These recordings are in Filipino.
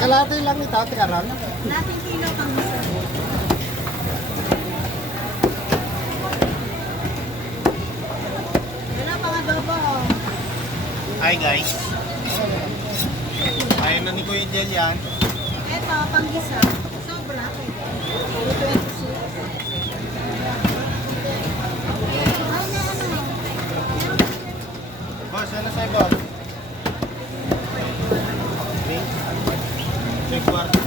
Kalate lang ito, tikaran. Nating kilo pang isa. Wala pang adobo, oh. Hi guys. Ayun na ni Kuya Jel yan. Eto, pang isa. Sobra. 226. Ay, na ano. Boss, ano sa'yo boss? Okay. Check kwarto.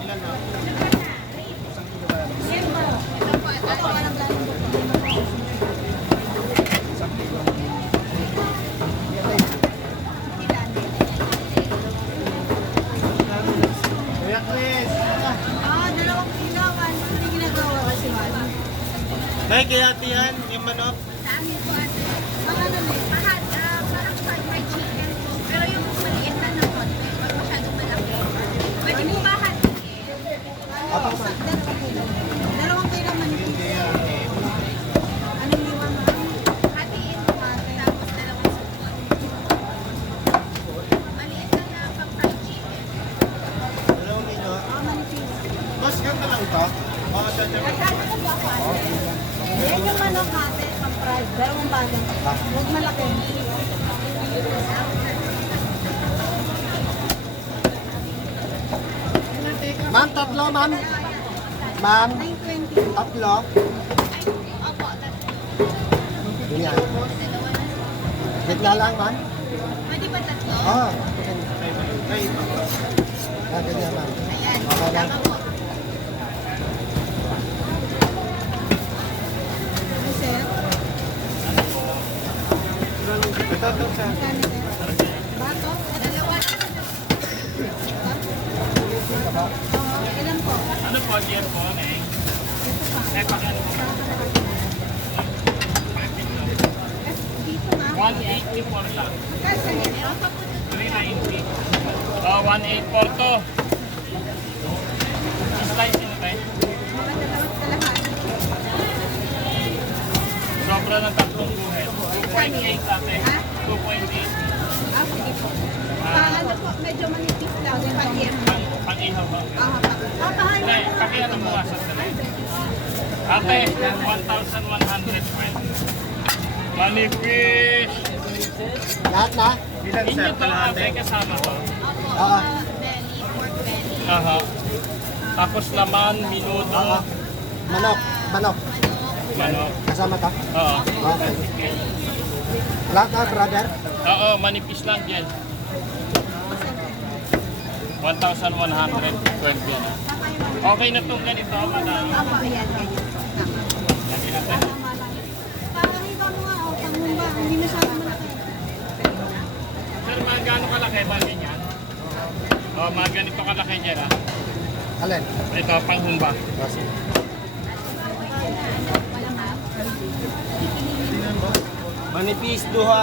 Ilan na? Siyempre. Ito po, ito walang galing buko. Kuya Chris. Ah, 2 kilo. Hindi ginagawa kasi wala. Nay, kaya ate yan, yung manok. Sa amin po, ate. Ang ano na yun? Mahal. Parang fried chicken po. Pero yung maliit na ng konti. Huwag masyadong malaki. Pwede mo mahal. Ano? 2 kilo. 2 kilo manipis. Anong liwan mo? Hatiin mo ate. Tapos 2 supot. Maliit na na pang fried chicken. Hello, Nino. Manipis. Boss, ganda lang ito. Oo, siya. Yan yung manok ate, pang fried. 2 bagang. Huwag malaki. Ma'am, tatlo, ma'am. Ma'am, 920. tatlo. Opo, Ganyan. Gitna lang, ma'am. pwede ba 3? Oo. Ay, Ganyan, ma'am. Ayan, Okay lang. tama po. Sir, ito, sir. magkano sir? Bato? Dalawa. Ilan po? Ano po, dear po, eh? Ito pa. Eh, pakiano po. Dito na. 184 lang. Kasi ganito. 390. Oh, 184 to. Slice nyo tayo. Madalawat ka lahat. Sobra ng 3 guhit. 2.8 lang eh. 2.8. Ah, sige po. Ano po, medyo manipis lang. Pag-iyan mo. Pang-ihaw ba? Papahay Hindi, pakiano mo asas ka na. Ate, 1,120. Manipis! Lahat na? Ilan, Inyo sir? to ate, kasama to. Oo. belly, pork belly. Aha. Tapos laman, minuto, Oo. Manok. Manok. manok. Kasama to? Oo. Okay. Lahat na, brother? Oo, manipis lang dyan. 1,120 yan. Okay na itong ganito, madam. Opo, ayan, ganyan. Lagi natin. Tama lang. Parang iba mo nga, oh, panghumba. Hindi masyadong malaki. Sir, mga gano'ng kalaki ba ganyan? Oo, mga ganito kalaki dyan ah. Alin? Ito, panghumba. Kasi. Wala nga. Manipis, duha.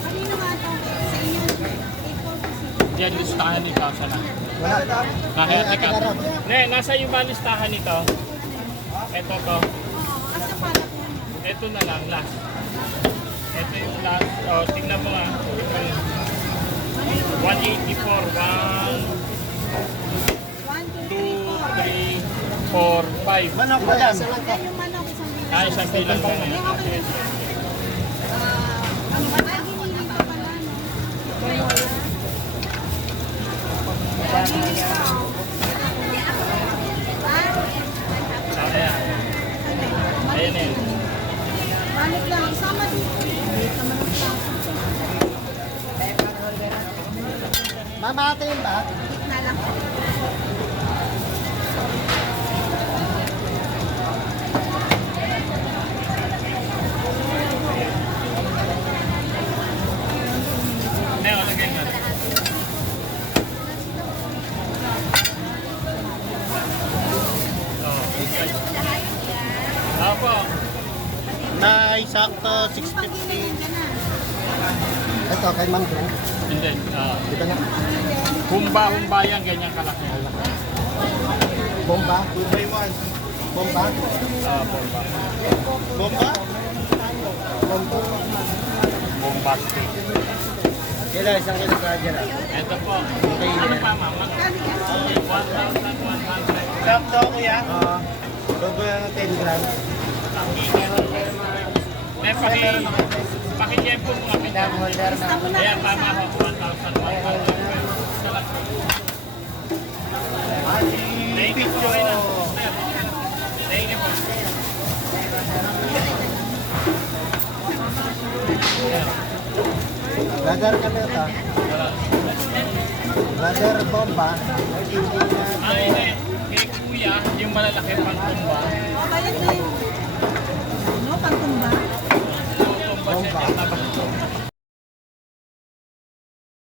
Kanino nga ito? Sa inyo? 846. Diyan, listahan nito. Sana. Wala. Kahit Ate ikaw. Karan. Ne, nasa yung ba listahan nito? Ito to. Oo, kasi para po yan. Ito na lang, last. Ito yung last. O, tingnan mo nga. Ito yun. 184. 1, 2, 3, 4, 5. Manok, madam. Isa lang to. Yan yung manok, isang bilang. Ah, isang bilang ko na yun. Okay. Ano ba? Ay, hinili ka pala, no? Hinili ka, oh. Ah, Ayan. Ayan eh. manok lang. Sama dito. Dito, manok lang. Mamatiin ba? Gitna lang. Ne, o, lagay na. Oh, okay. Opo. Nay, sakto, Yung pag-initin 650. ka na. Ito, kay Ma'am Gwen. Hindi. Dito na. Humba yan, ganyan kalaki. Bomba. 2 by 1. Bomba. Bomba. Bomba? Bomba. Bombastic. Kila, isang kilo ka dyan. Ito po. Ano pa, ma'am? Okay, 1,100. Sakto, kuya. Oo. Sobo ng 10 grams. Eh, pakijempo mo nga kita. Ayan, tama ako. 1,100. Thank you po. Thank you po. Brother ka na ito. Brother bomba. Ay, kay kuya, yung malalaki pang tumba. Bayad na yun. Ano, pang tumba? Tumba siya.